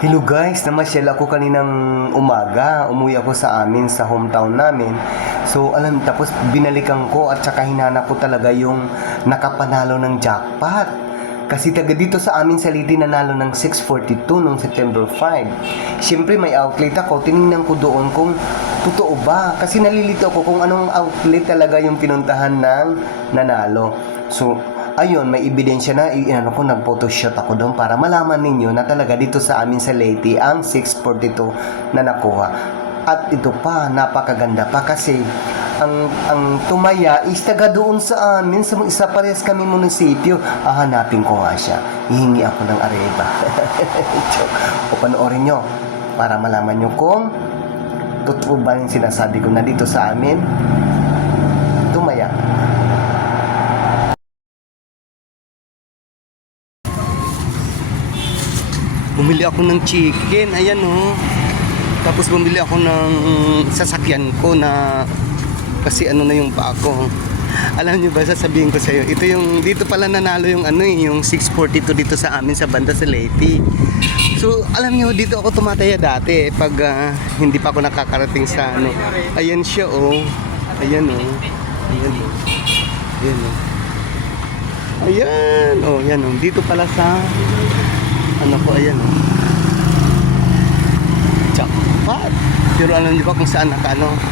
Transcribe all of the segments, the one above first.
Hello guys, namasyal ako kaninang umaga. Umuwi ako sa amin, sa hometown namin. So alam, tapos binalikan ko at saka hinanap ko talaga yung nakapanalo ng jackpot. Kasi taga dito sa amin sa Liti nanalo ng 642 noong September 5. Siyempre may outlet ako, tinignan ko doon kung totoo ba. Kasi nalilito ako kung anong outlet talaga yung pinuntahan ng nanalo. So ayun, may ebidensya na, nag-photoshoot ako doon para malaman ninyo na talaga dito sa amin sa Leyte ang 642 na nakuha. At ito pa, napakaganda pa kasi ang tumaya is taga doon sa amin, sa isa parehas kami munisipyo. Hanapin ko nga siya. Hihingi ako ng areba. O panoorin nyo para malaman nyo kung totoo ba yung sinasabi ko na dito sa amin tumaya. Bumili ako ng chicken, ayan oh. Tapos bumili ako ng sasakyan ko na kasi ano na yung pa ako. Alam niyo ba, sasabihin ko sa iyo, ito yung dito pala nanalo yung yung 642 dito sa amin sa banda sa Leyte. So, alam niyo, dito ako tumataya dati pag hindi pa ako nakakarating sa Ayan siya oh. Ayan oh. Ayan oh. Ayan oh. Ayan oh, ayan oh. Dito pala sa ayan o. Jackpot! Pero alam niyo ba kung saan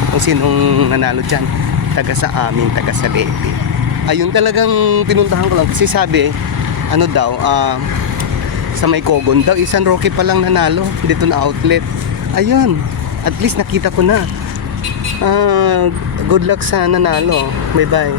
kung sinong nanalo dyan? Taga sa amin, taga sa Leyte. Ayun talagang pinuntahan ko lang kasi sabi, sa may Kogon daw, San Roque pa lang nanalo dito na outlet. Ayun, at least nakita ko na. Good luck sa nanalo. Bye bye.